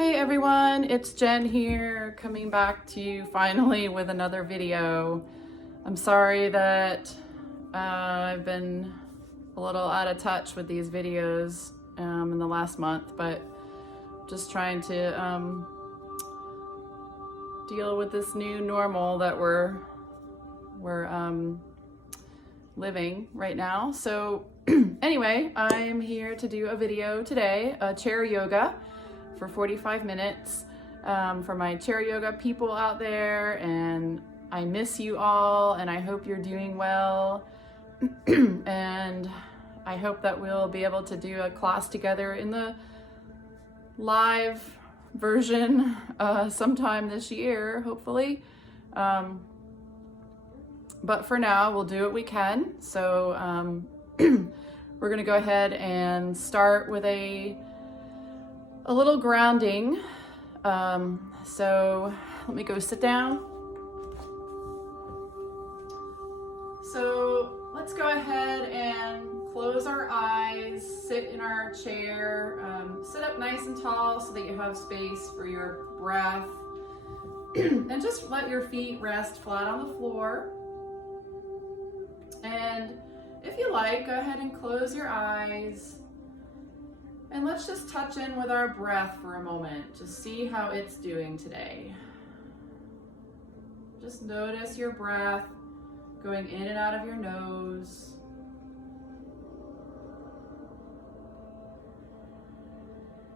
Hey everyone, it's Jen here, coming back to you finally with another video. I'm sorry that I've been a little out of touch with these videos in the last month, but just trying to deal with this new normal that we're living right now. So anyway, I'm here to do a video today, chair yoga for 45 minutes for my chair yoga people out there, and I miss you all and I hope you're doing well. And I hope that we'll be able to do a class together in the live version sometime this year, hopefully. But for now, we'll do what we can. So we're gonna go ahead and start with a little grounding. So let me go sit down. So let's go ahead and close our eyes, sit in our chair, sit up nice and tall so that you have space for your breath, and just let your feet rest flat on the floor. And if you like, go ahead and close your eyes. And let's just touch in with our breath for a moment. Just see how it's doing today. Just notice your breath going in and out of your nose.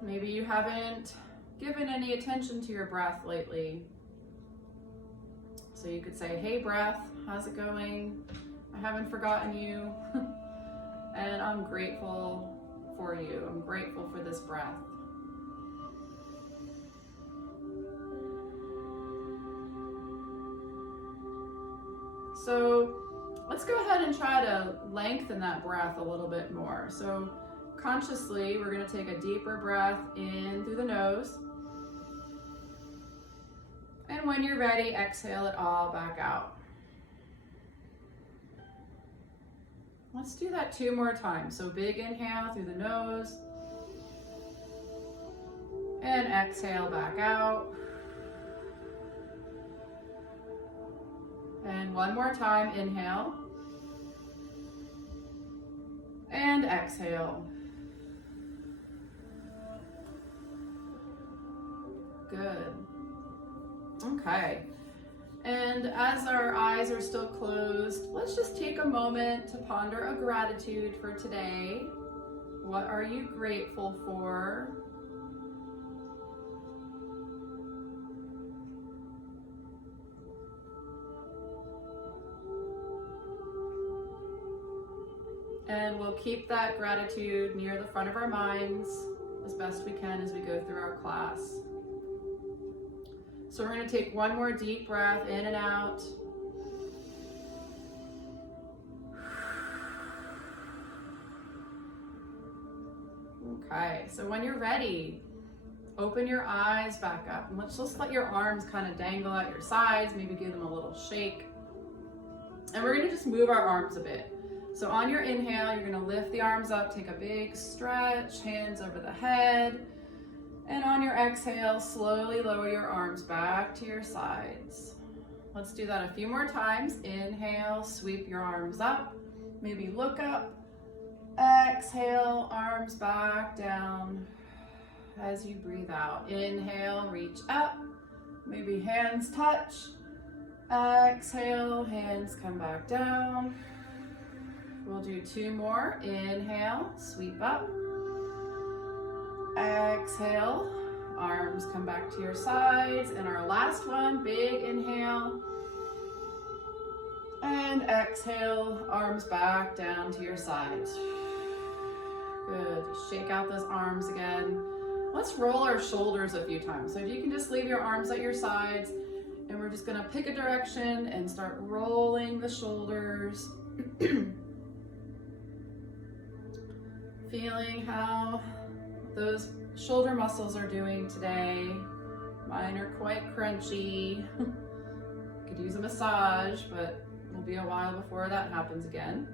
Maybe you haven't given any attention to your breath lately. So you could say, hey breath, how's it going? I haven't forgotten you. And I'm grateful for you. I'm grateful for this breath. So let's go ahead and try to lengthen that breath a little bit more. So consciously, we're going to take a deeper breath in through the nose. And when you're ready, exhale it all back out. Let's do that 2 more times. So big inhale through the nose. And exhale back out. And 1 more time, inhale. And exhale. Good. Okay. And as our eyes are still closed, let's just take a moment to ponder a gratitude for today. What are you grateful for? And we'll keep that gratitude near the front of our minds as best we can as we go through our class. So we're going to take 1 more deep breath in and out. Okay, so when you're ready, open your eyes back up and let's just let your arms kind of dangle at your sides, maybe give them a little shake. And we're going to just move our arms a bit. So on your inhale, you're going to lift the arms up, take a big stretch, hands over the head. And on your exhale, slowly lower your arms back to your sides. Let's do that a few more times. Inhale, sweep your arms up, maybe look up. Exhale, arms back down as you breathe out. Inhale, reach up, maybe hands touch. Exhale, hands come back down. We'll do 2 more. Inhale, sweep up. Exhale, arms come back to your sides. And our last one, big inhale. And exhale, arms back down to your sides. Good, shake out those arms again. Let's roll our shoulders a few times. So if you can just leave your arms at your sides, and we're just gonna pick a direction and start rolling the shoulders. Feeling how those shoulder muscles are doing today. Mine are quite crunchy. Could use a massage, but it'll be a while before that happens again.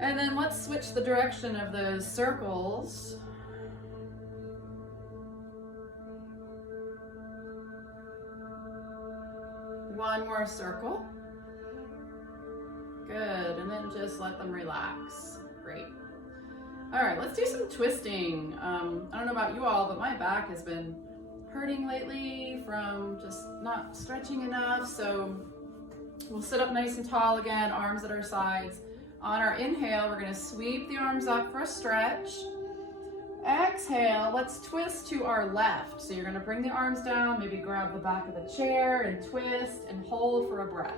And then let's switch the direction of those circles. One more circle. Good, and then just let them relax. Great. All right, let's do some twisting. I don't know about you all, but my back has been hurting lately from just not stretching enough. So we'll sit up nice and tall again, arms at our sides. On our inhale, we're gonna sweep the arms up for a stretch. Exhale, let's twist to our left. So you're gonna bring the arms down, maybe grab the back of the chair and twist and hold for a breath.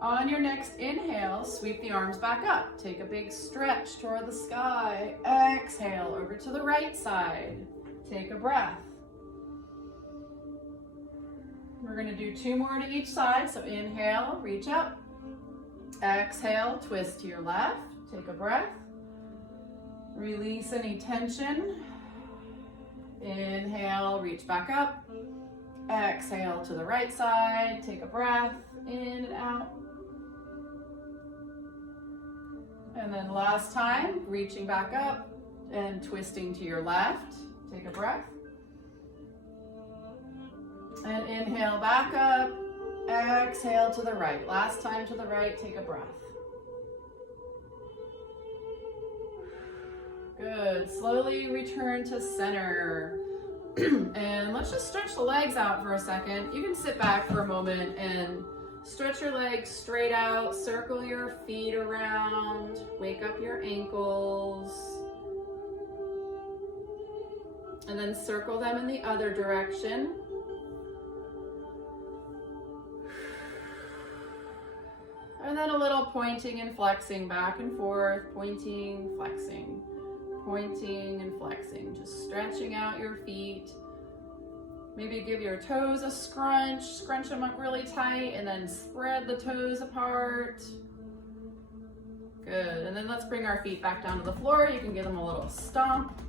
On your next inhale, sweep the arms back up. Take a big stretch toward the sky. Exhale, over to the right side. Take a breath. We're gonna do 2 more to each side. So inhale, reach up. Exhale, twist to your left. Take a breath. Release any tension. Inhale, reach back up. Exhale to the right side. Take a breath, in and out. And then last time, reaching back up and twisting to your left. Take a breath. And inhale back up. Exhale to the right. Last time to the right, take a breath. Good. Slowly return to center. And let's just stretch the legs out for a second. You can sit back for a moment and stretch your legs straight out, circle your feet around, wake up your ankles, and then circle them in the other direction. And then a little pointing and flexing back and forth, pointing, flexing, pointing and flexing, just stretching out your feet. Maybe give your toes a scrunch them up really tight, and then spread the toes apart. Good, and then let's bring our feet back down to the floor. You can give them a little stomp.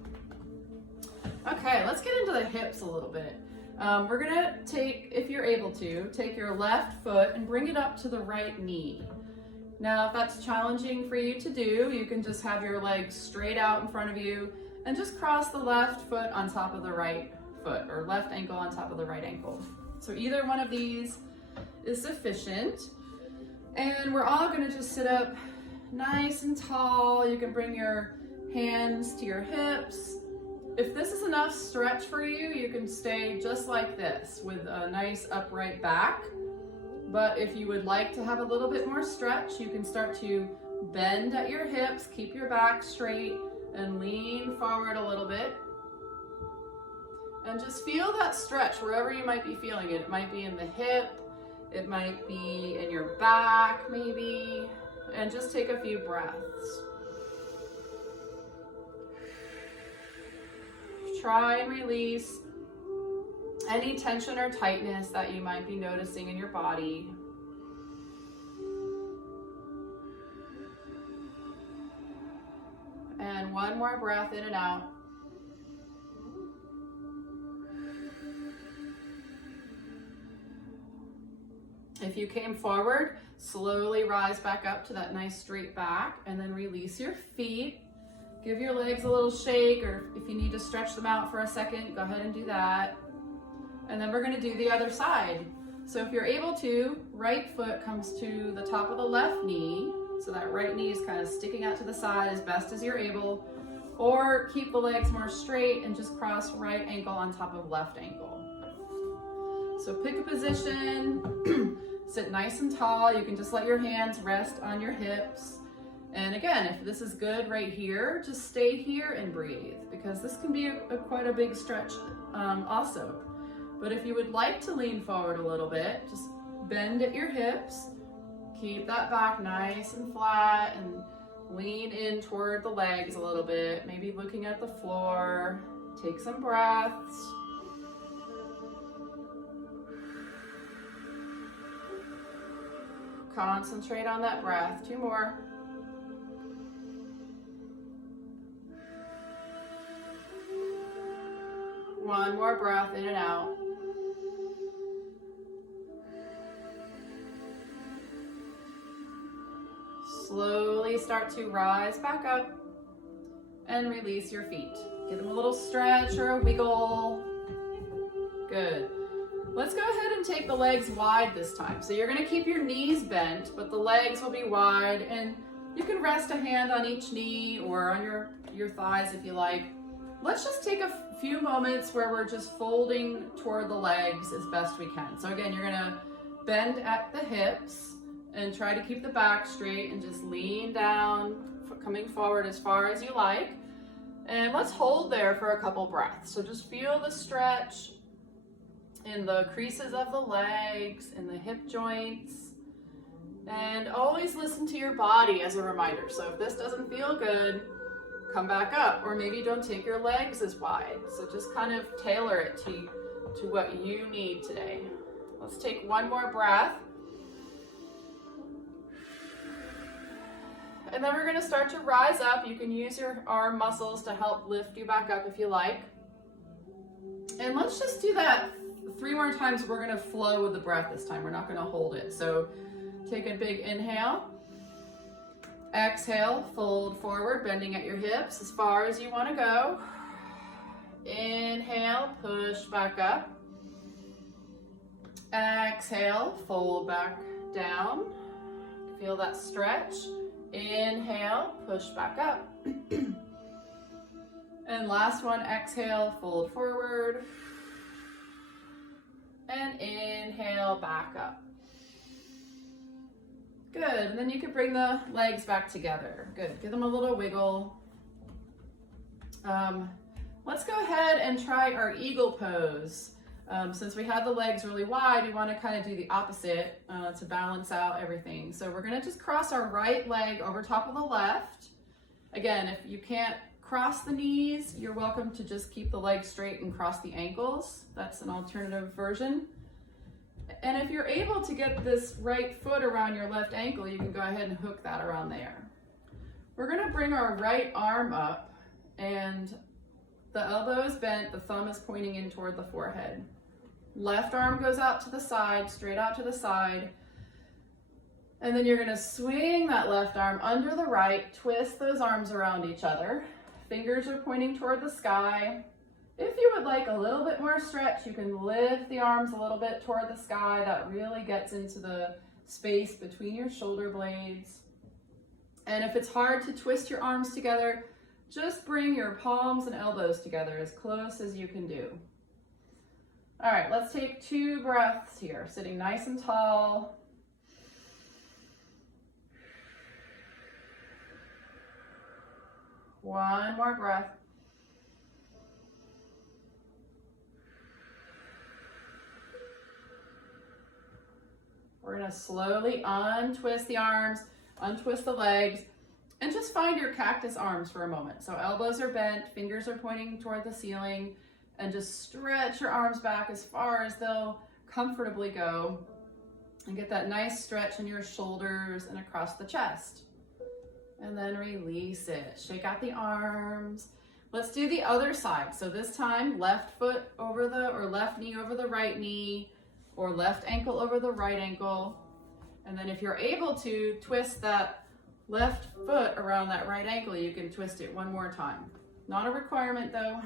Okay, let's get into the hips a little bit. We're gonna take, if you're able to, take your left foot and bring it up to the right knee. Now, if that's challenging for you to do, you can just have your legs straight out in front of you and just cross the left foot on top of the right foot, or left ankle on top of the right ankle. So either one of these is sufficient. And we're all gonna just sit up nice and tall. You can bring your hands to your hips. If this is enough stretch for you, you can stay just like this with a nice upright back. But if you would like to have a little bit more stretch, you can start to bend at your hips, keep your back straight, and lean forward a little bit. And just feel that stretch wherever you might be feeling it. It might be in the hip, it might be in your back maybe, and just take a few breaths. Try and release any tension or tightness that you might be noticing in your body. And one more breath in and out. If you came forward, slowly rise back up to that nice straight back, and then release your feet. Give your legs a little shake, or if you need to stretch them out for a second, go ahead and do that. And then we're gonna do the other side. So if you're able to, right foot comes to the top of the left knee, so that right knee is kind of sticking out to the side as best as you're able, or keep the legs more straight and just cross right ankle on top of left ankle. So pick a position, sit nice and tall. You can just let your hands rest on your hips. And again, if this is good right here, just stay here and breathe, because this can be quite a big stretch also. But if you would like to lean forward a little bit, just bend at your hips, keep that back nice and flat, and lean in toward the legs a little bit, maybe looking at the floor. Take some breaths. Concentrate on that breath. 2 more. One more breath in and out. Slowly start to rise back up and release your feet. Give them a little stretch or a wiggle. Good. Let's go ahead and take the legs wide this time. So you're gonna keep your knees bent, but the legs will be wide, and you can rest a hand on each knee or on your thighs if you like. Let's just take a few moments where we're just folding toward the legs as best we can. So again, you're gonna bend at the hips and try to keep the back straight and just lean down, coming forward as far as you like. And let's hold there for a couple breaths. So just feel the stretch in the creases of the legs, in the hip joints, and always listen to your body as a reminder. So if this doesn't feel good, come back up, or maybe don't take your legs as wide. So just kind of tailor it to what you need today. Let's take one more breath. And then we're gonna start to rise up. You can use your arm muscles to help lift you back up if you like. And let's just do that 3 more times. We're gonna flow with the breath this time. We're not gonna hold it. So take a big inhale. Exhale, fold forward, bending at your hips as far as you wanna go. Inhale, push back up. Exhale, fold back down. Feel that stretch. Inhale, push back up. And last one, exhale, fold forward. And inhale, back up. Good, and then you can bring the legs back together. Good, give them a little wiggle. Let's go ahead and try our eagle pose. Since we had the legs really wide, we want to kind of do the opposite to balance out everything. So we're going to just cross our right leg over top of the left. Again, if you can't cross the knees, you're welcome to just keep the legs straight and cross the ankles. That's an alternative version. And if you're able to get this right foot around your left ankle, you can go ahead and hook that around there. We're going to bring our right arm up, and the elbow is bent, the thumb is pointing in toward the forehead. Left arm goes out to the side, straight out to the side. And then you're gonna swing that left arm under the right, twist those arms around each other. Fingers are pointing toward the sky. If you would like a little bit more stretch, you can lift the arms a little bit toward the sky. That really gets into the space between your shoulder blades. And if it's hard to twist your arms together, just bring your palms and elbows together as close as you can do. All right, let's take 2 breaths here, sitting nice and tall. One more breath. We're gonna slowly untwist the arms, untwist the legs, and just find your cactus arms for a moment. So elbows are bent, fingers are pointing toward the ceiling, and just stretch your arms back as far as they'll comfortably go, and get that nice stretch in your shoulders and across the chest. And then release it. Shake out the arms. Let's do the other side. So this time, left foot over or left knee over the right knee, or left ankle over the right ankle. And then if you're able to twist that left foot around that right ankle, you can twist it one more time. Not a requirement though.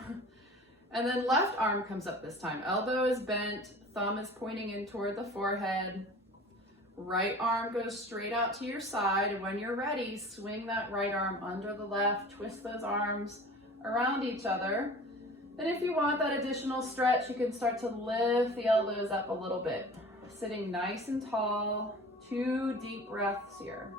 And then left arm comes up this time. Elbow is bent, thumb is pointing in toward the forehead. Right arm goes straight out to your side. And when you're ready, swing that right arm under the left, twist those arms around each other. And if you want that additional stretch, you can start to lift the elbows up a little bit. Sitting nice and tall. 2 deep breaths here.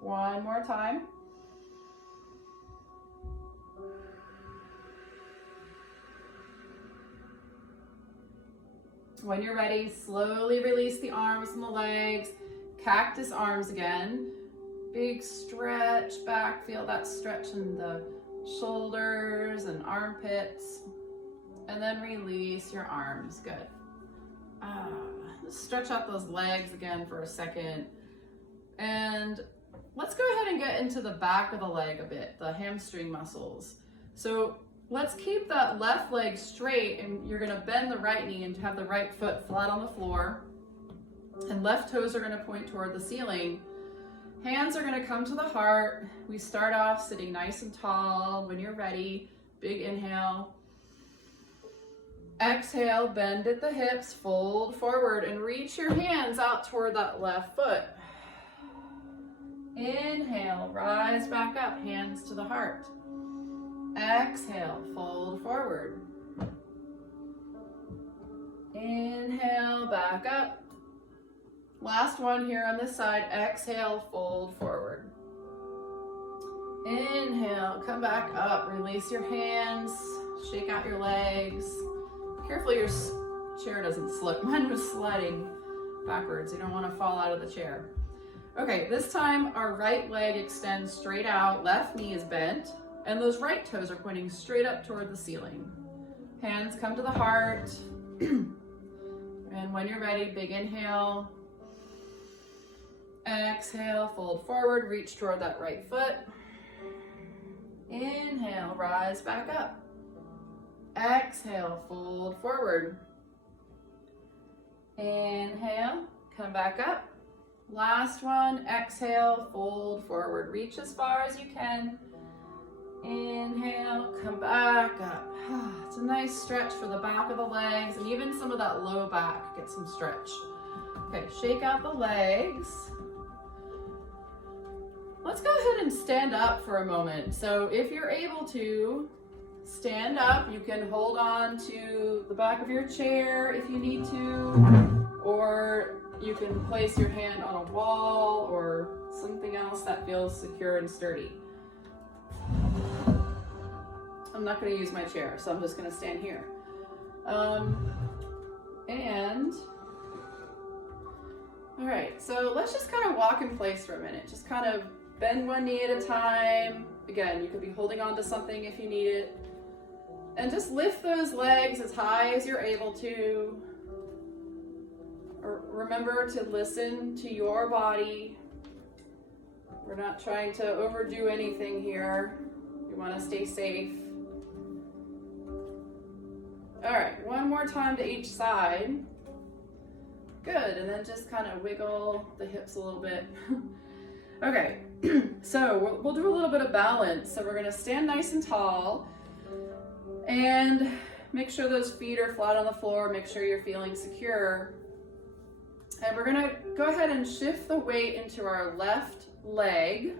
One more time. When you're ready, slowly release the arms and the legs. Cactus arms again. Big stretch back. Feel that stretch in the shoulders and armpits. And then release your arms. Good. Stretch out those legs again for a second. And let's go ahead and get into the back of the leg a bit, the hamstring muscles. So let's keep that left leg straight, and you're gonna bend the right knee and have the right foot flat on the floor. And left toes are gonna point toward the ceiling. Hands are gonna come to the heart. We start off sitting nice and tall. When you're ready, big inhale. Exhale, bend at the hips, fold forward and reach your hands out toward that left foot. Inhale, rise back up, hands to the heart. Exhale, fold forward. Inhale, back up. Last one here on this side. Exhale, fold forward. Inhale, come back up. Release your hands. Shake out your legs. Carefully your chair doesn't slip. Mine was sliding backwards. You don't want to fall out of the chair. Okay, this time our right leg extends straight out. Left knee is bent. And those right toes are pointing straight up toward the ceiling. Hands come to the heart. And when you're ready, big inhale. Exhale, fold forward, reach toward that right foot. Inhale, rise back up. Exhale, fold forward. Inhale, come back up. Last one, exhale, fold forward. Reach as far as you can. Inhale, come back up. It's a nice stretch for the back of the legs and even some of that low back. Get some stretch. Okay, shake out the legs. Let's go ahead and stand up for a moment. So if you're able to stand up, you can hold on to the back of your chair if you need to, or you can place your hand on a wall or something else that feels secure and sturdy. I'm not going to use my chair, so I'm just going to stand here. All right, so let's just kind of walk in place for a minute. Just kind of bend one knee at a time. Again, you could be holding on to something if you need it. And just lift those legs as high as you're able to. Remember to listen to your body. We're not trying to overdo anything here. We want to stay safe. All right, one more time to each side. Good, and then just kind of wiggle the hips a little bit. Okay, so we'll do a little bit of balance. So we're gonna stand nice and tall and make sure those feet are flat on the floor. Make sure you're feeling secure. And we're gonna go ahead and shift the weight into our left leg.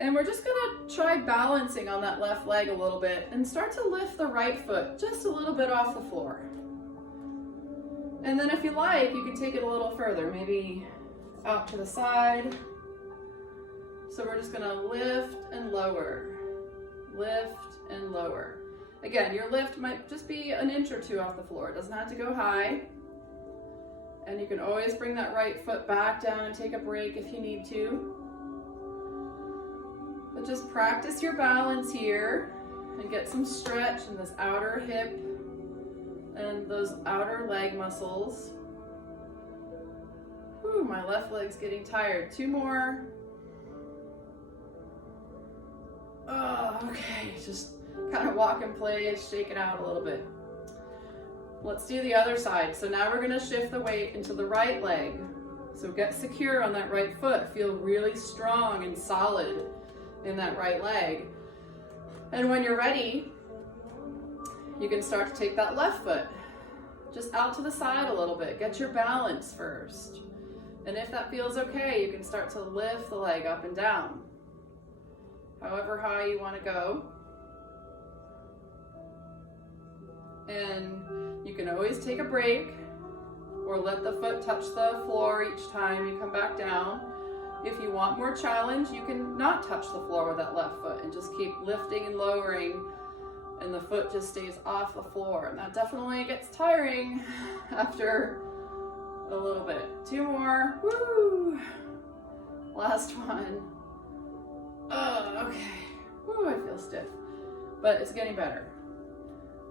And we're just gonna try balancing on that left leg a little bit and start to lift the right foot just a little bit off the floor. And then if you like, you can take it a little further, maybe out to the side. So we're just gonna lift and lower, lift and lower. Again, your lift might just be an inch or two off the floor. It doesn't have to go high. And you can always bring that right foot back down and take a break if you need to. But just practice your balance here and get some stretch in this outer hip and those outer leg muscles. Whew, my left leg's getting tired. Two more. Oh, okay, just kind of walk in place, shake it out a little bit. Let's do the other side. So now we're gonna shift the weight into the right leg. So get secure on that right foot. Feel really strong and solid in that right leg. And when you're ready, you can start to take that left foot just out to the side a little bit. Get your balance first. And if that feels okay, you can start to lift the leg up and down. However high you want to go. And you can always take a break or let the foot touch the floor each time you come back down. If you want more challenge, you can not touch the floor with that left foot and just keep lifting and lowering, and the foot just stays off the floor. And that definitely gets tiring after a little bit. Two more. Woo! Last one. Oh, okay. Woo, I feel stiff, but it's getting better.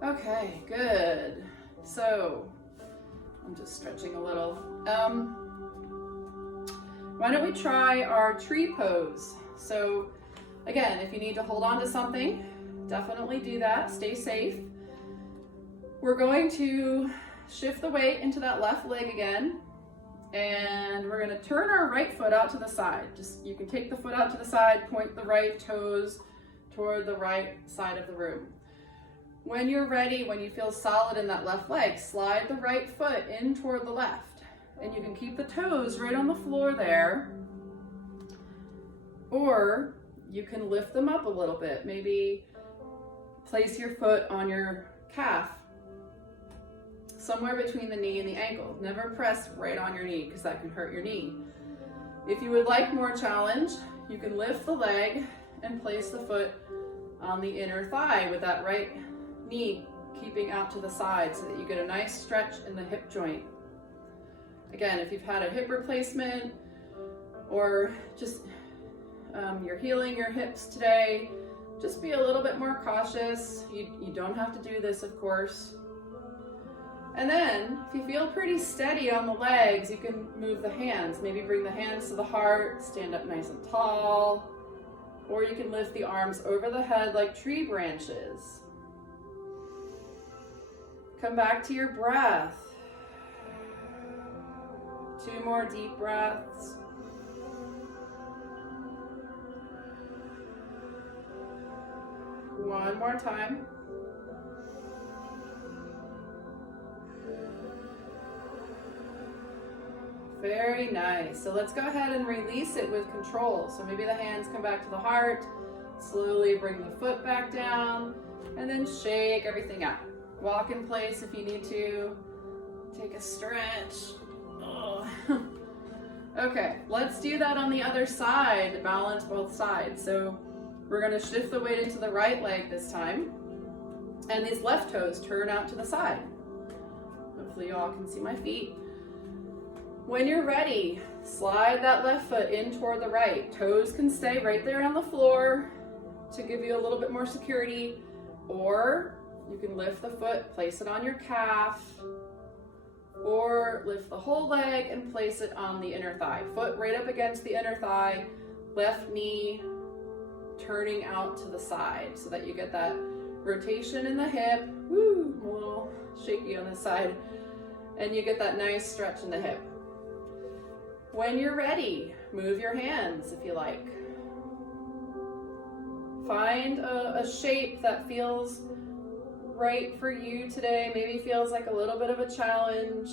Okay, good. So I'm just stretching a little. Why don't we try our tree pose? So again, if you need to hold on to something, definitely do that. Stay safe. We're going to shift the weight into that left leg again. And we're gonna turn our right foot out to the side. You can take the foot out to the side, point the right toes toward the right side of the room. When you're ready, when you feel solid in that left leg, slide the right foot in toward the left. And you can keep the toes right on the floor there. Or you can lift them up a little bit. Maybe place your foot on your calf, somewhere between the knee and the ankle. Never press right on your knee because that can hurt your knee. If you would like more challenge, you can lift the leg and place the foot on the inner thigh with that right knee keeping out to the side so that you get a nice stretch in the hip joint. Again, if you've had a hip replacement or just you're healing your hips today, just be a little bit more cautious. You don't have to do this, of course. And then, if you feel pretty steady on the legs, you can move the hands. Maybe bring the hands to the heart, stand up nice and tall, or you can lift the arms over the head like tree branches. Come back to your breath. 2 more deep breaths. One more time. Very nice. So let's go ahead and release it with control. So maybe the hands come back to the heart. Slowly bring the foot back down and then shake everything out. Walk in place if you need to. Take a stretch. Oh. Okay, let's do that on the other side to balance both sides. So we're going to shift the weight into the right leg this time. And these left toes turn out to the side. Hopefully you all can see my feet. When you're ready, slide that left foot in toward the right. Toes can stay right there on the floor to give you a little bit more security, or you can lift the foot, place it on your calf, or lift the whole leg and place it on the inner thigh. Foot right up against the inner thigh, left knee turning out to the side so that you get that rotation in the hip. Woo, I'm a little shaky on this side. And you get that nice stretch in the hip. When you're ready, move your hands if you like. Find a shape that feels right for you today. Maybe feels like a little bit of a challenge.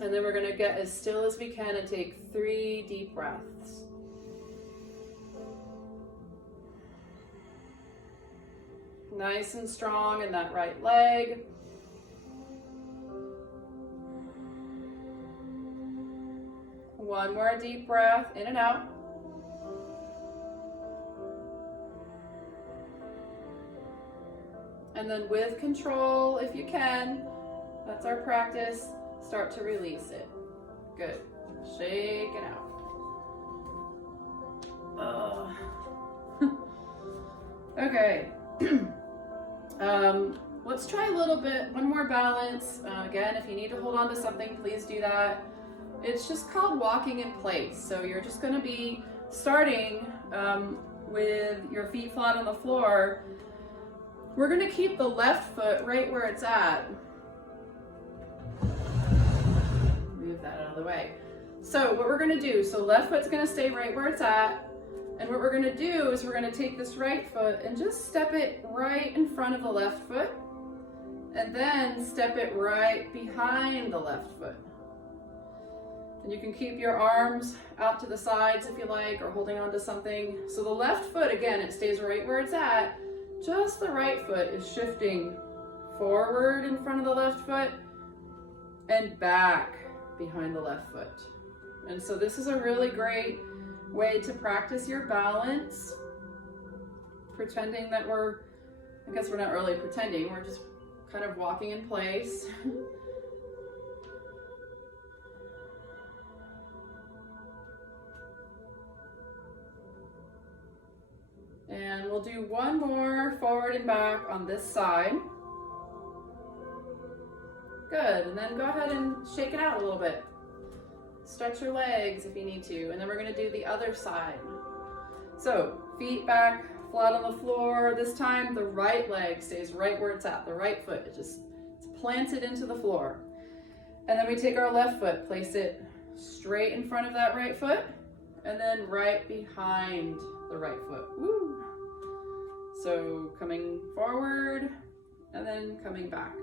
And then we're going to get as still as we can and take 3 deep breaths. Nice and strong in that right leg. One more deep breath, in and out. And then with control, if you can, that's our practice, start to release it. Good. Shake it out. Okay. Let's try a little bit, one more balance. Again, if you need to hold on to something, please do that. It's just called walking in place. So you're just going to be starting with your feet flat on the floor. We're going to keep the left foot right where it's at. Move that out of the way. So what we're going to do, so left foot's going to stay right where it's at. And what we're going to do is we're going to take this right foot and just step it right in front of the left foot. And then step it right behind the left foot. And you can keep your arms out to the sides if you like, or holding on to something. So the left foot, again, it stays right where it's at. Just the right foot is shifting forward in front of the left foot and back behind the left foot. And so this is a really great way to practice your balance, pretending that I guess we're not really pretending, we're just kind of walking in place. And we'll do one more forward and back on this side. Good, and then go ahead and shake it out a little bit. Stretch your legs if you need to, and then we're gonna do the other side. So, feet back, flat on the floor. This time, the right leg stays right where it's at. The right foot, it's planted into the floor. And then we take our left foot, place it straight in front of that right foot, and then right behind the right foot. Woo! So coming forward and then coming back.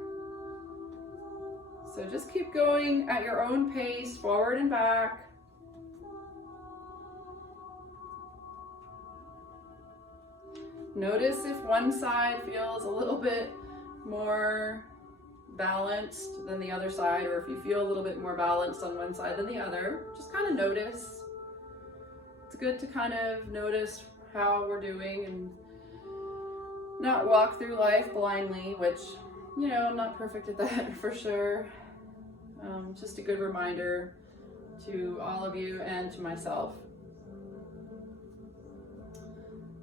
So just keep going at your own pace, forward and back. Notice if one side feels a little bit more balanced than the other side, or if you feel a little bit more balanced on one side than the other. Just kind of notice. It's good to kind of notice how we're doing and not walk through life blindly, which, you know, I'm not perfect at that for sure. Just a good reminder to all of you and to myself.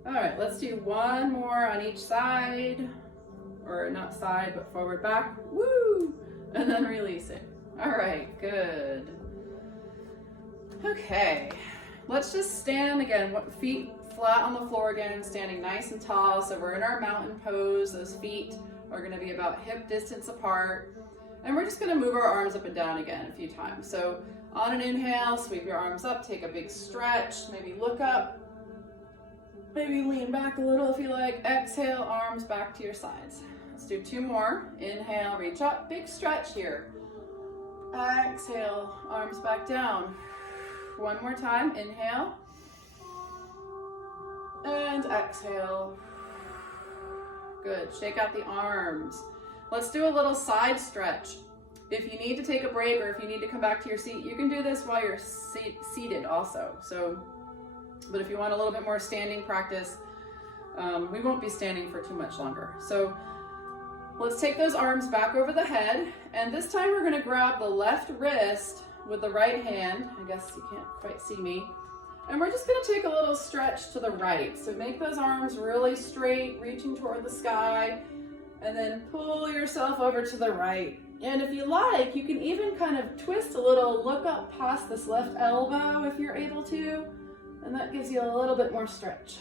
All right, let's do one more on each side, or not side, but forward, back, woo, and then release it. All right, good. Okay, let's just stand again, feet flat on the floor again, standing nice and tall. So we're in our mountain pose. Those feet are gonna be about hip distance apart. And we're just gonna move our arms up and down again a few times. So on an inhale, sweep your arms up, take a big stretch, maybe look up, maybe lean back a little if you like. Exhale, arms back to your sides. Let's do two more. Inhale, reach up, big stretch here. Exhale, arms back down. One more time, inhale. And exhale. Good, shake out the arms. Let's do a little side stretch. If you need to take a break or if you need to come back to your seat, you can do this while you're seated also. But if you want a little bit more standing practice, we won't be standing for too much longer. So let's take those arms back over the head. And this time we're gonna grab the left wrist with the right hand. I guess you can't quite see me. And we're just gonna take a little stretch to the right. So make those arms really straight, reaching toward the sky, and then pull yourself over to the right. And if you like, you can even kind of twist a little, look up past this left elbow if you're able to, and that gives you a little bit more stretch.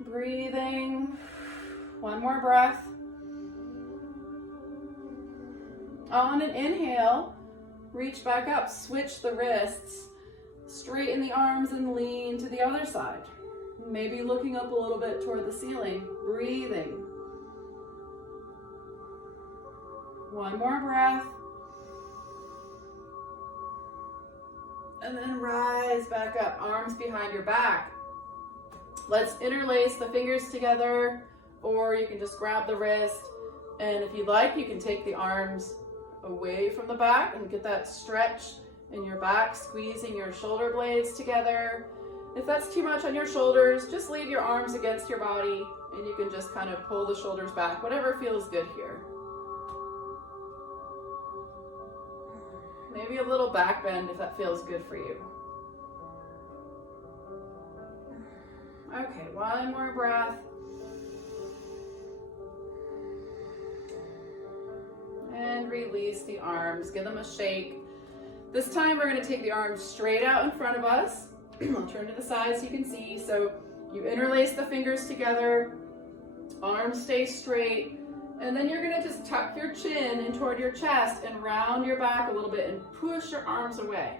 Breathing, one more breath. On an inhale, reach back up, switch the wrists, straighten the arms and lean to the other side. Maybe looking up a little bit toward the ceiling, breathing. One more breath. And then rise back up, arms behind your back. Let's interlace the fingers together, or you can just grab the wrist. And if you'd like, you can take the arms away from the back and get that stretch in your back, squeezing your shoulder blades together. If that's too much on your shoulders, just leave your arms against your body and you can just kind of pull the shoulders back, whatever feels good here. Maybe a little back bend if that feels good for you. Okay, one more breath. And release the arms, give them a shake. This time we're gonna take the arms straight out in front of us. I'll turn to the side so you can see. So you interlace the fingers together, arms stay straight, and then you're gonna just tuck your chin in toward your chest and round your back a little bit and push your arms away.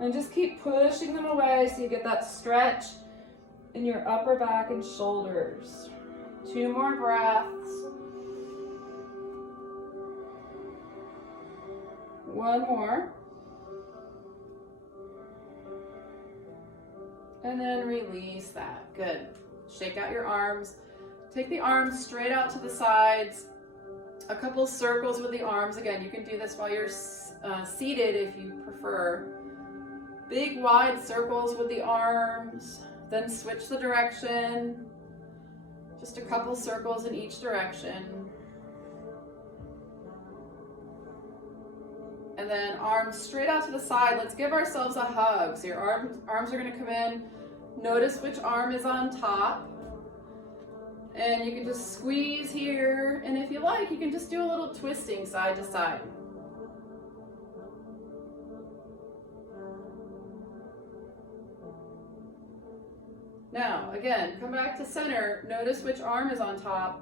And just keep pushing them away so you get that stretch in your upper back and shoulders. Two more breaths. One more. And then release that. Good. Shake out your arms. Take the arms straight out to the sides. A couple circles with the arms. Again, you can do this while you're seated if you prefer. Big wide circles with the arms. Then switch the direction. Just a couple circles in each direction. And then arms straight out to the side. Let's give ourselves a hug. So your arms are going to come in. Notice which arm is on top. And you can just squeeze here. And if you like, you can just do a little twisting side to side. Now, again, come back to center. Notice which arm is on top.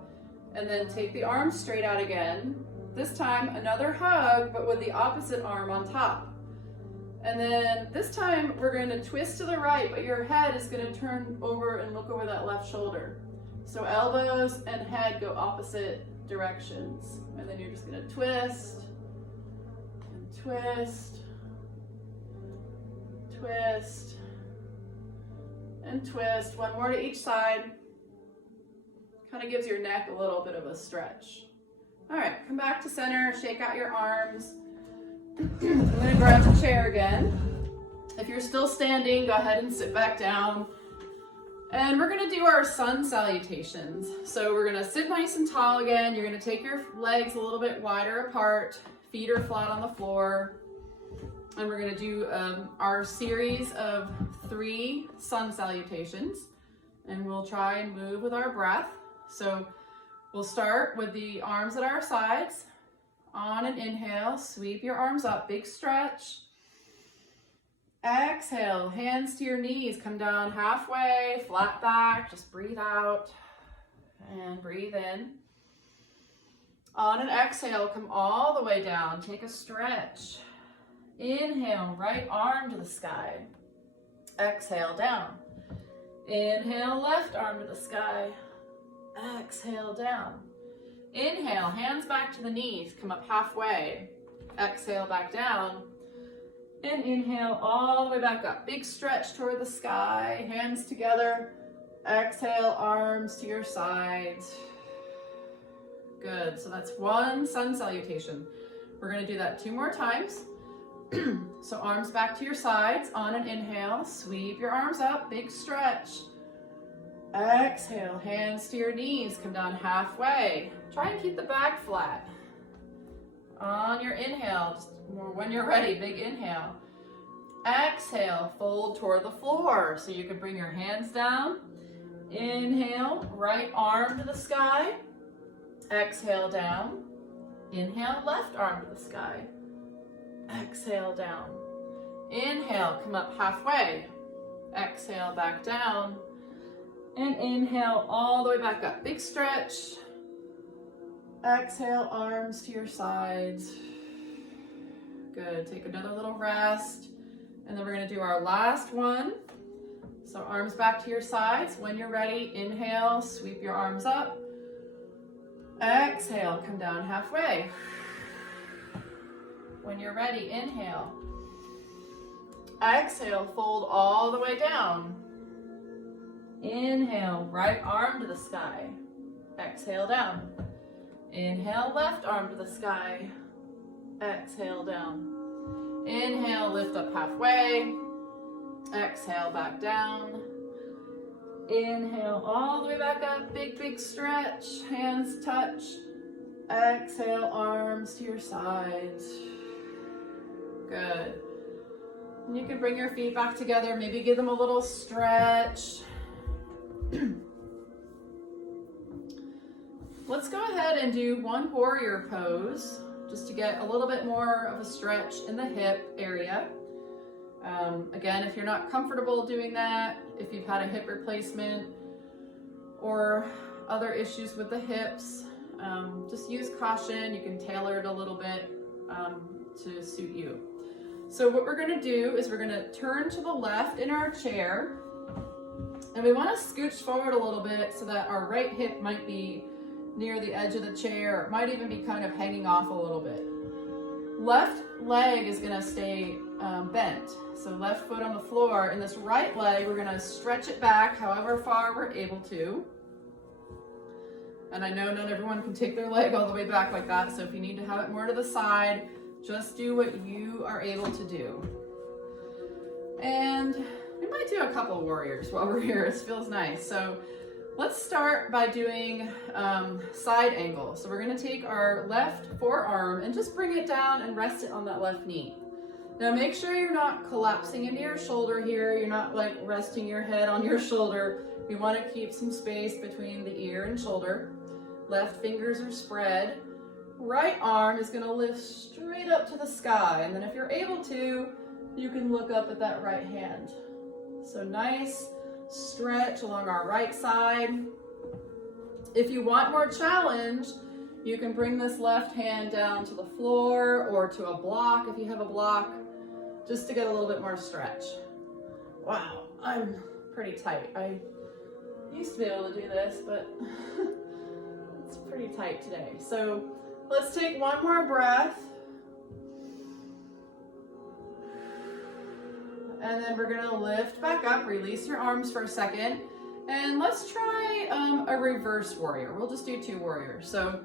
And then take the arms straight out again. This time, another hug, but with the opposite arm on top. And then this time, we're going to twist to the right, but your head is going to turn over and look over that left shoulder. So elbows and head go opposite directions. And then you're just going to twist and twist, twist, and twist. One more to each side. Kind of gives your neck a little bit of a stretch. All right, come back to center, shake out your arms. I'm gonna grab the chair again. If you're still standing, go ahead and sit back down. And we're gonna do our sun salutations. So we're gonna sit nice and tall again. You're gonna take your legs a little bit wider apart, feet are flat on the floor. And we're gonna do our series of 3 sun salutations. And we'll try and move with our breath. So we'll start with the arms at our sides. On an inhale, sweep your arms up, big stretch. Exhale, hands to your knees, come down halfway, flat back, just breathe out and breathe in. On an exhale, come all the way down, take a stretch. Inhale, right arm to the sky. Exhale, down. Inhale, left arm to the sky. Exhale, down. Inhale, hands back to the knees, come up halfway. Exhale, back down. And inhale, all the way back up. Big stretch toward the sky, hands together. Exhale, arms to your sides. Good, so that's 1 sun salutation. We're gonna do that 2 more times. So arms back to your sides. On an inhale, sweep your arms up, big stretch. Exhale, hands to your knees, come down halfway. Try and keep the back flat. On your inhale, just when you're ready, big inhale. Exhale, fold toward the floor. So you can bring your hands down. Inhale, right arm to the sky. Exhale, down. Inhale, left arm to the sky. Exhale, down. Inhale, come up halfway. Exhale, back down. And inhale all the way back up. Big stretch. Exhale, arms to your sides. Good. Take another little rest. And then we're going to do our last one. So arms back to your sides. When you're ready, inhale, sweep your arms up. Exhale, come down halfway. When you're ready, inhale. Exhale, fold all the way down. Inhale, right arm to the sky. Exhale, down. Inhale, left arm to the sky. Exhale, down. Inhale, lift up halfway. Exhale, back down. Inhale, all the way back up. Big, big stretch. Hands touch. Exhale, arms to your sides. Good. And you can bring your feet back together. Maybe give them a little stretch. Let's go ahead and do 1 warrior pose just to get a little bit more of a stretch in the hip area. Again, if you're not comfortable doing that, if you've had a hip replacement or other issues with the hips, just use caution. You can tailor it a little bit to suit you. So what we're gonna do is we're gonna turn to the left in our chair, and we wanna scooch forward a little bit so that our right hip might be near the edge of the chair, or it might even be kind of hanging off a little bit. Left leg is gonna stay bent. So left foot on the floor, and this right leg, we're gonna stretch it back however far we're able to. And I know not everyone can take their leg all the way back like that, so if you need to have it more to the side, just do what you are able to do. And we might do a couple warriors while we're here. It feels nice. So let's start by doing side angle. So we're gonna take our left forearm and just bring it down and rest it on that left knee. Now make sure you're not collapsing into your shoulder here. You're not like resting your head on your shoulder. We wanna keep some space between the ear and shoulder. Left fingers are spread. Right arm is gonna lift straight up to the sky. And then if you're able to, you can look up at that right hand. So nice stretch along our right side. If you want more challenge, you can bring this left hand down to the floor or to a block if you have a block, just to get a little bit more stretch. Wow, I'm pretty tight. I used to be able to do this, but it's pretty tight today. So let's take one more breath. And then we're gonna lift back up, release your arms for a second. And let's try a reverse warrior. We'll just do 2 warriors. So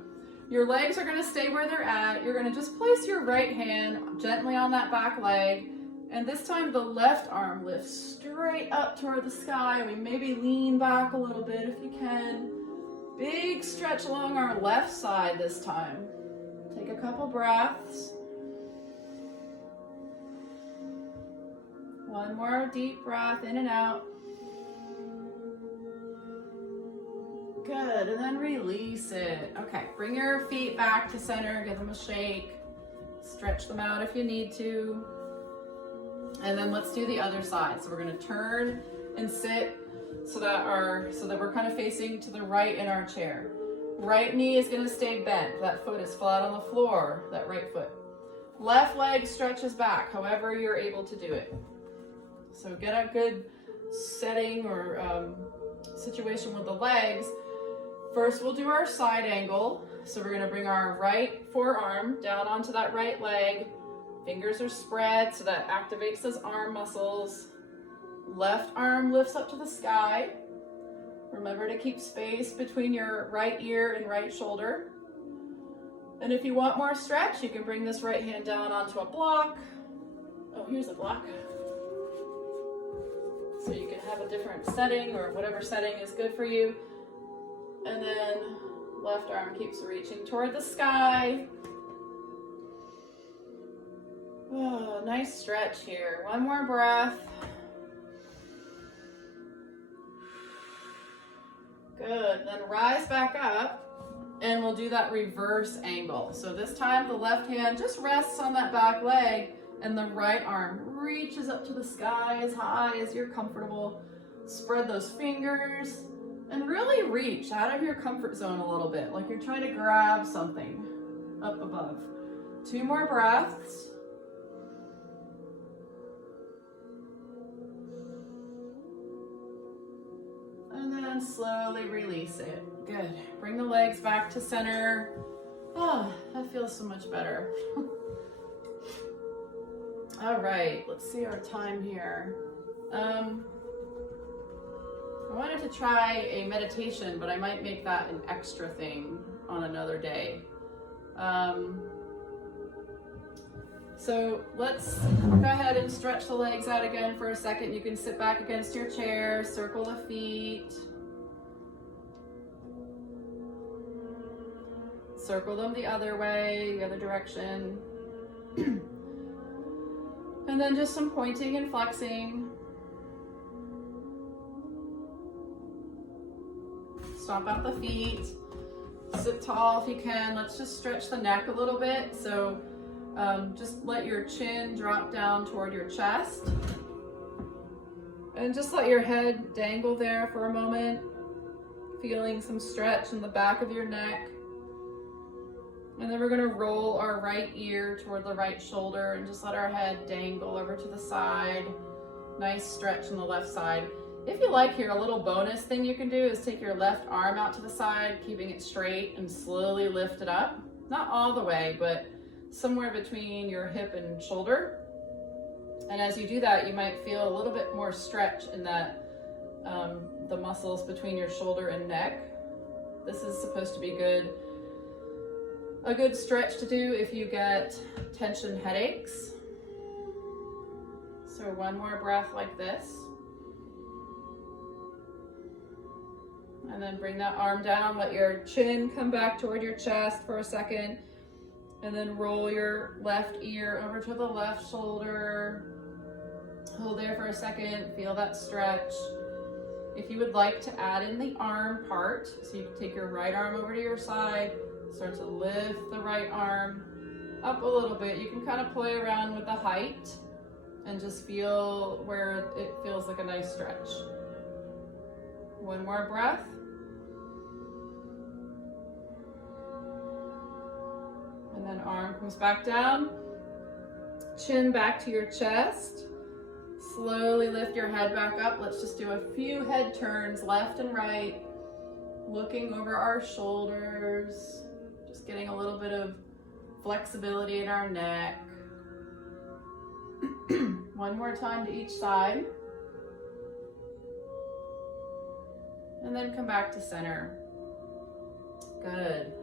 your legs are gonna stay where they're at. You're gonna just place your right hand gently on that back leg. And this time the left arm lifts straight up toward the sky. We maybe lean back a little bit if you can. Big stretch along our left side this time. Take a couple breaths. One more deep breath in and out. Good, and then release it. Okay, bring your feet back to center, give them a shake. Stretch them out if you need to. And then let's do the other side. So we're gonna turn and sit so that we're kind of facing to the right in our chair. Right knee is gonna stay bent. That foot is flat on the floor, that right foot. Left leg stretches back, however you're able to do it. So get a good setting or situation with the legs. First, we'll do our side angle. So we're gonna bring our right forearm down onto that right leg. Fingers are spread, so that activates those arm muscles. Left arm lifts up to the sky. Remember to keep space between your right ear and right shoulder. And if you want more stretch, you can bring this right hand down onto a block. Oh, here's a block. So you can have a different setting or whatever setting is good for you. And then left arm keeps reaching toward the sky. Oh, nice stretch here. One more breath. Good, then rise back up and we'll do that reverse angle. So this time the left hand just rests on that back leg and the right arm reaches up to the sky as high as you're comfortable. Spread those fingers and really reach out of your comfort zone a little bit, like you're trying to grab something up above. 2 more breaths. And then slowly release it. Good. Bring the legs back to center. Oh, that feels so much better. All right, let's see our time here. I wanted to try a meditation, but I might make that an extra thing on another day. So let's go ahead and stretch the legs out again for a second. You can sit back against your chair, circle the feet. Circle them the other way, the other direction. And then just some pointing and flexing. Stomp out the feet. Sit tall if you can. Let's just stretch the neck a little bit. So just let your chin drop down toward your chest. And just let your head dangle there for a moment. Feeling some stretch in the back of your neck. And then we're gonna roll our right ear toward the right shoulder and just let our head dangle over to the side. Nice stretch on the left side. If you like here, a little bonus thing you can do is take your left arm out to the side, keeping it straight and slowly lift it up. Not all the way, but somewhere between your hip and shoulder. And as you do that, you might feel a little bit more stretch in that, the muscles between your shoulder and neck. This is supposed to be a good stretch to do if you get tension headaches. So one more breath like this. And then bring that arm down, let your chin come back toward your chest for a second. And then roll your left ear over to the left shoulder. Hold there for a second, feel that stretch. If you would like to add in the arm part, so you can take your right arm over to your side, start to lift the right arm up a little bit. You can kind of play around with the height and just feel where it feels like a nice stretch. One more breath. arm comes back down. Chin back to your chest. Slowly lift your head back up. Let's just do a few head turns left and right, looking over our shoulders, just getting a little bit of flexibility in our neck. One more time to each side. And then come back to center. Good.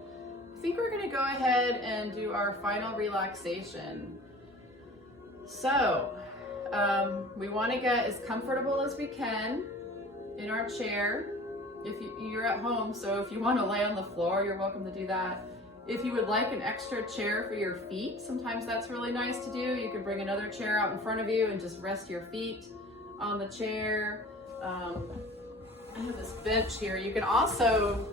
I think we're gonna go ahead and do our final relaxation. So, we wanna get as comfortable as we can in our chair. If you're at home, so if you wanna lay on the floor, you're welcome to do that. If you would like an extra chair for your feet, sometimes that's really nice to do. You can bring another chair out in front of you and just rest your feet on the chair. I have this bench here. You can also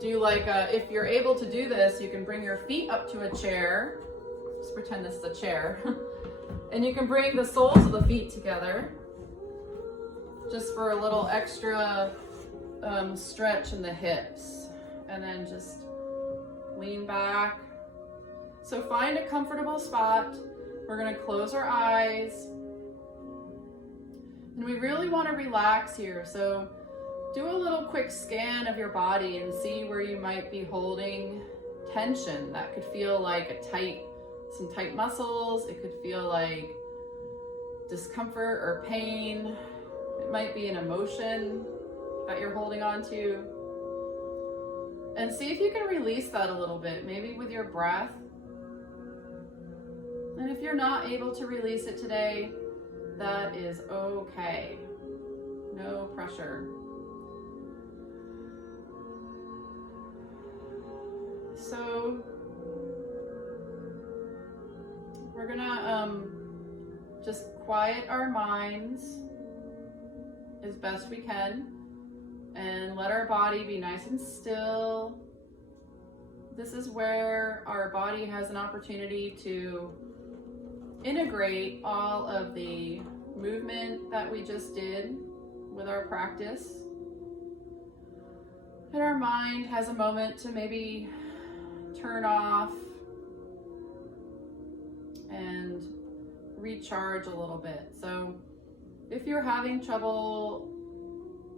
do if you're able to do this, you can bring your feet up to a chair. Just pretend this is a chair. And you can bring the soles of the feet together just for a little extra stretch in the hips. And then just lean back. So find a comfortable spot. We're gonna close our eyes. And we really wanna relax here. So do a little quick scan of your body and see where you might be holding tension. That could feel like some tight muscles. It could feel like discomfort or pain. It might be an emotion that you're holding on to. And see if you can release that a little bit, maybe with your breath. And if you're not able to release it today, that is okay. No pressure. So we're gonna just quiet our minds as best we can and let our body be nice and still. This is where our body has an opportunity to integrate all of the movement that we just did with our practice. And our mind has a moment to maybe turn off and recharge a little bit. So if you're having trouble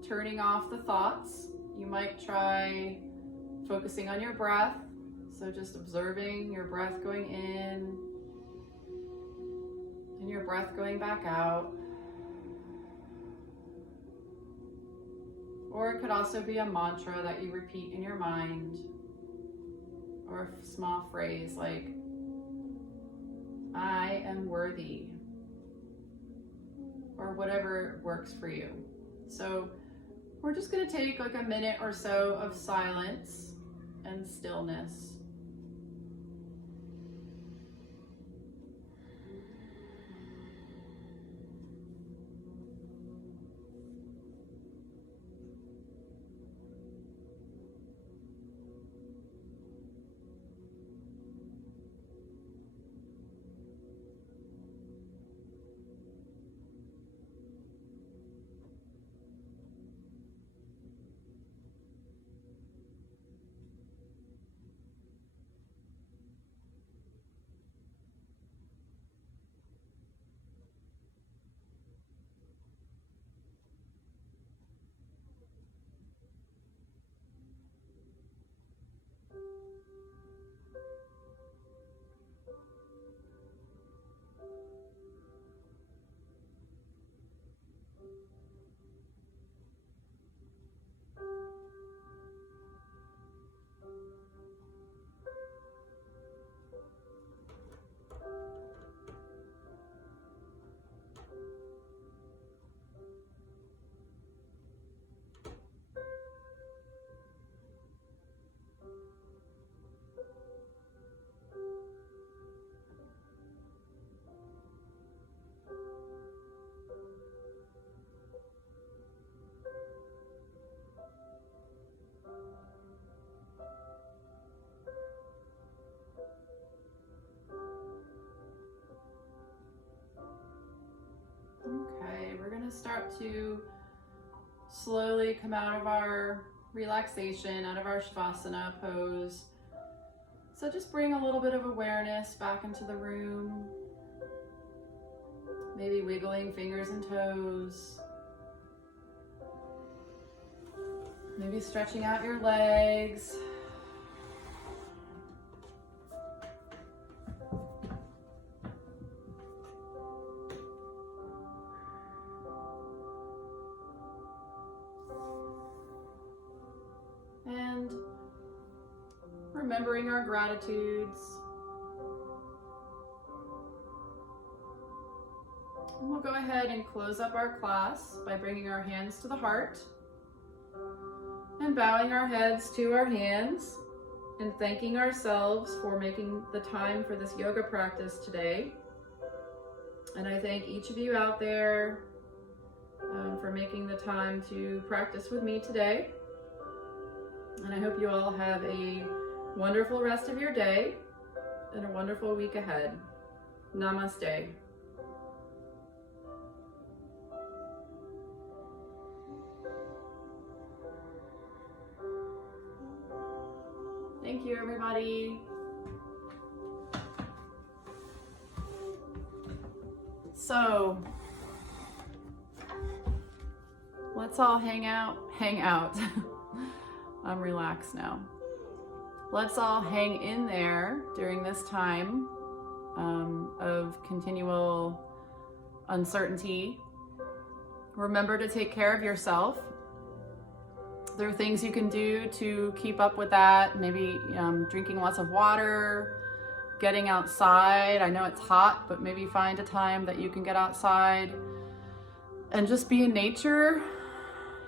turning off the thoughts, you might try focusing on your breath. So just observing your breath going in and your breath going back out. Or it could also be a mantra that you repeat in your mind, or a small phrase like, I am worthy, or whatever works for you. So we're just gonna take like a minute or so of silence and stillness. Start to slowly come out of our relaxation, out of our Shavasana pose. So just bring a little bit of awareness back into the room. Maybe wiggling fingers and toes. Maybe stretching out your legs. And remembering our gratitudes. And we'll go ahead and close up our class by bringing our hands to the heart and bowing our heads to our hands and thanking ourselves for making the time for this yoga practice today. And I thank each of you out there for making the time to practice with me today. And I hope you all have a wonderful rest of your day and a wonderful week ahead. Namaste. Thank you, everybody. So, let's all hang out. I'm relaxed now. Let's all hang in there during this time of continual uncertainty. Remember to take care of yourself. There are things you can do to keep up with that. Maybe drinking lots of water, getting outside. I know it's hot, but maybe find a time that you can get outside and just be in nature.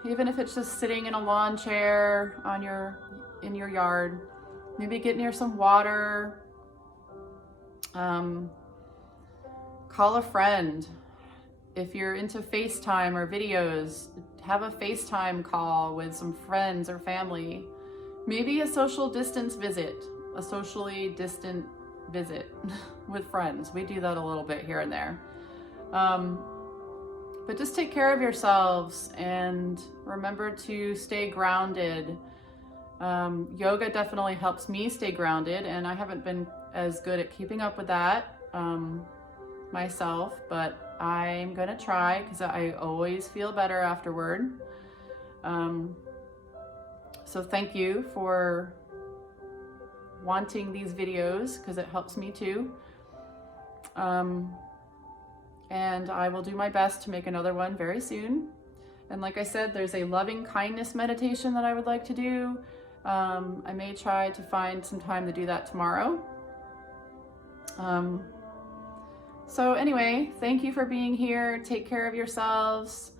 Even if it's just sitting in a lawn chair in your yard. Maybe get near some water. Call a friend. If you're into FaceTime or videos, have a FaceTime call with some friends or family. Maybe a socially distant visit with friends. We do that a little bit here and there. But just take care of yourselves and remember to stay grounded. Yoga definitely helps me stay grounded, and I haven't been as good at keeping up with that myself, but I'm gonna try because I always feel better afterward. So thank you for wanting these videos because it helps me too. And I will do my best to make another one very soon. And like I said, there's a loving kindness meditation that I would like to do. I may try to find some time to do that tomorrow. So anyway, thank you for being here. Take care of yourselves.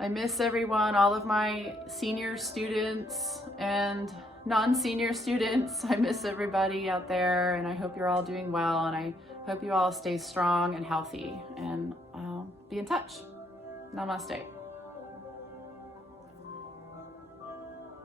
I miss everyone, all of my senior students and non-senior students. I miss everybody out there, and I hope you're all doing well, and I hope you all stay strong and healthy, and I'll be in touch. Namaste.